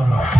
করো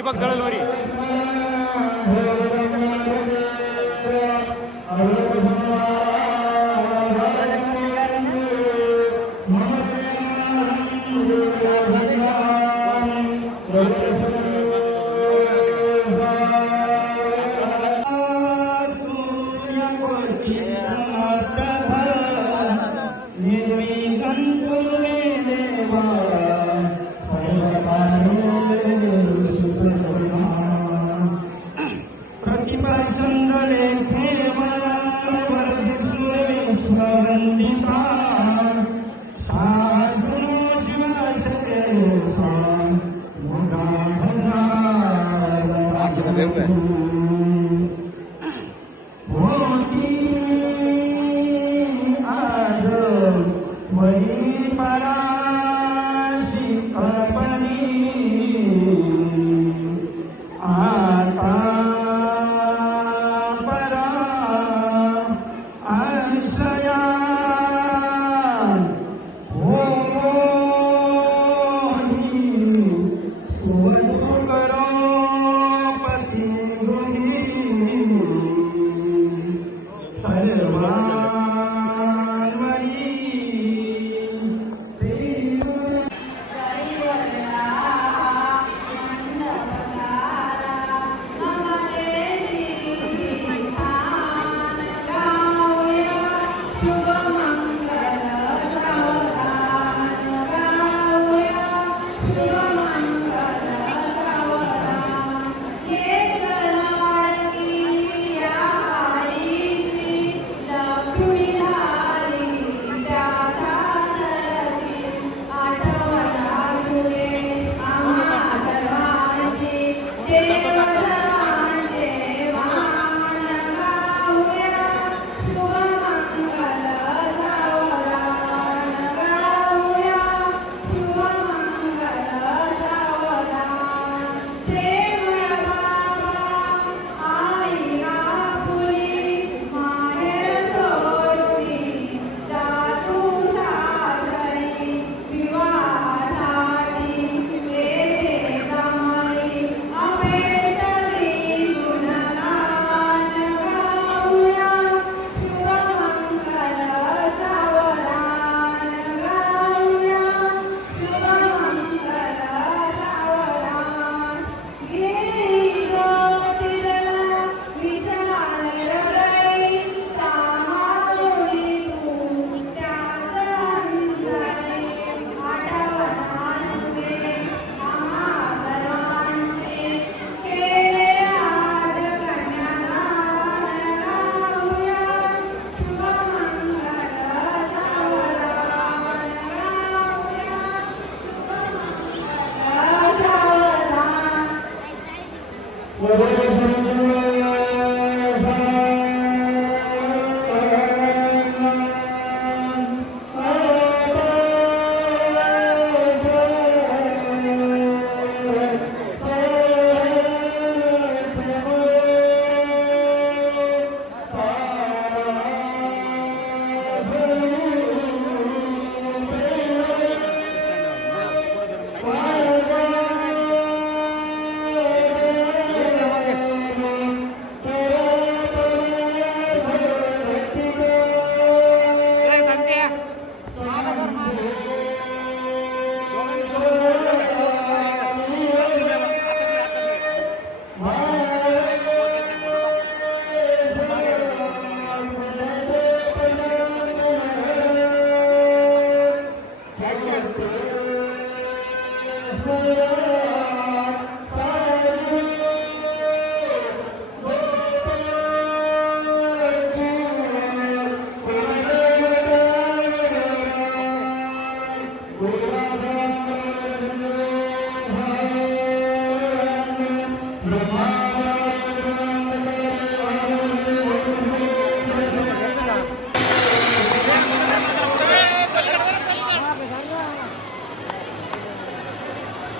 sir worry बघ जळल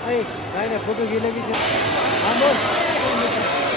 नाही नाही फोटो गेले की ते- हा, बोल.